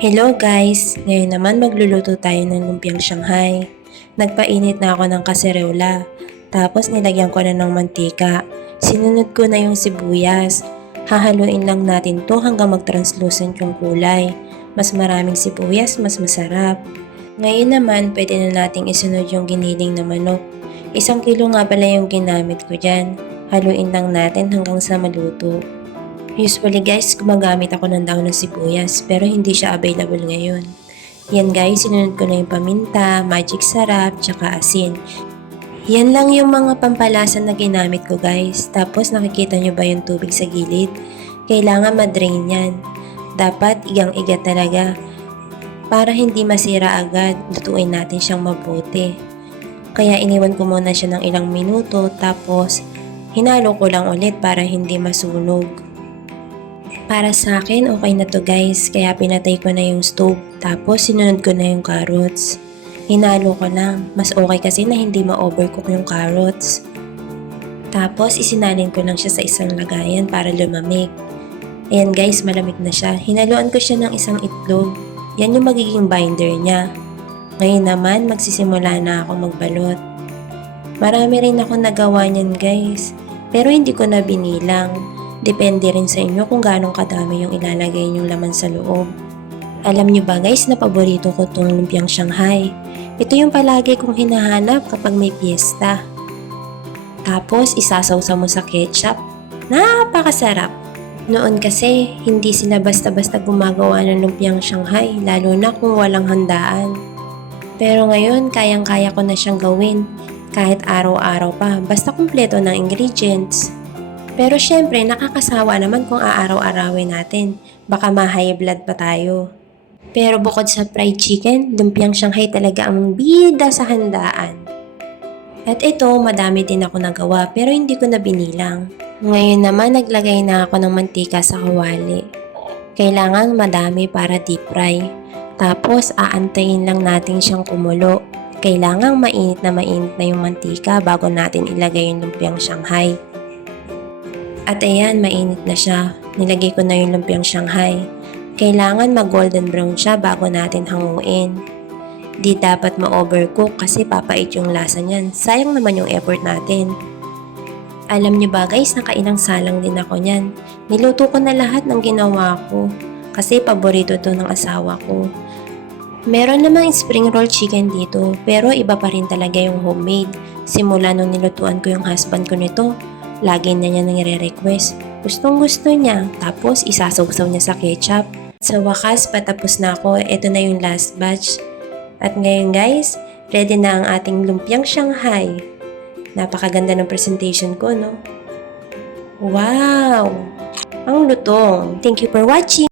Hello guys! Ngayon naman magluluto tayo ng lumpiang Shanghai. Nagpainit na ako ng kaserola. Tapos nilagyan ko na ng mantika. Sinunod ko na yung sibuyas. Hahaluin lang natin to hanggang mag-translucent yung kulay. Mas maraming sibuyas, mas masarap. Ngayon naman, pwede na nating isunod yung giniling na manok. 1 kilo nga pala yung ginamit ko dyan. Haluin lang natin hanggang sa maluto. Usually guys, gumagamit ako ng daon ng sibuyas pero hindi siya available ngayon. Yan guys, sinunod ko na yung paminta, magic sarap, tsaka asin. Yan lang yung mga pampalasa na ginamit ko guys. Tapos nakikita nyo ba yung tubig sa gilid? Kailangan madrain yan. Dapat igang-iga talaga. Para hindi masira agad, lutuin natin siyang mabuti. Kaya iniwan ko muna siya ng ilang minuto tapos hinalo ko lang ulit para hindi masunog. Para sa akin, okay na to guys, kaya pinatay ko na yung stove, tapos sinunod ko na yung carrots. Hinalo ko lang, mas okay kasi na hindi ma-overcook yung carrots. Tapos isinalin ko lang siya sa isang lagayan para lumamig. Ayan guys, malamig na siya. Hinaluan ko siya ng isang itlog. Yan yung magiging binder niya. Ngayon naman, magsisimula na ako magbalot. Marami rin ako nagawa niyan guys, pero hindi ko na binilang. Depende rin sa inyo kung ganong kadami yung ilalagay nyong laman sa loob. Alam nyo ba guys na paborito ko tong lumpiang Shanghai. Ito yung palagi kong hinahanap kapag may piyesta. Tapos isasawsaw mo sa ketchup. Napakasarap! Noon kasi hindi sila basta-basta gumagawa ng lumpiang Shanghai, lalo na kung walang handaan. Pero ngayon kayang-kaya ko na siyang gawin kahit araw-araw pa basta kumpleto ng ingredients. Pero syempre, nakakasawa naman kung aaraw-arawin natin. Baka ma-high blood pa tayo. Pero bukod sa fried chicken, lumpiang Shanghai talaga ang bida sa handaan. At ito, madami din ako nagawa pero hindi ko na binilang. Ngayon naman, naglagay na ako ng mantika sa kawali. Kailangan madami para deep fry. Tapos, aantayin lang natin siyang kumulo. Kailangan mainit na yung mantika bago natin ilagay yung lumpiang Shanghai. At ayan, mainit na siya. Nilagay ko na yung lumpiang Shanghai. Kailangan mag-golden brown siya bago natin hanguin. Di dapat ma-overcook kasi papait yung lasa niyan. Sayang naman yung effort natin. Alam nyo ba guys, nakailang salang din ako niyan. Niluto ko na lahat ng ginawa ko. Kasi paborito to ng asawa ko. Meron namang spring roll chicken dito, pero iba pa rin talaga yung homemade. Simula nung nilutuan ko yung husband ko nito, lagi na niya nire-request. Gustong gusto niya. Tapos isasawsaw niya sa ketchup. Sa wakas, patapos na ako. Ito na yung last batch. At ngayon guys, ready na ang ating lumpiang Shanghai. Napakaganda ng presentation ko, no? Wow! Ang lutong. Thank you for watching!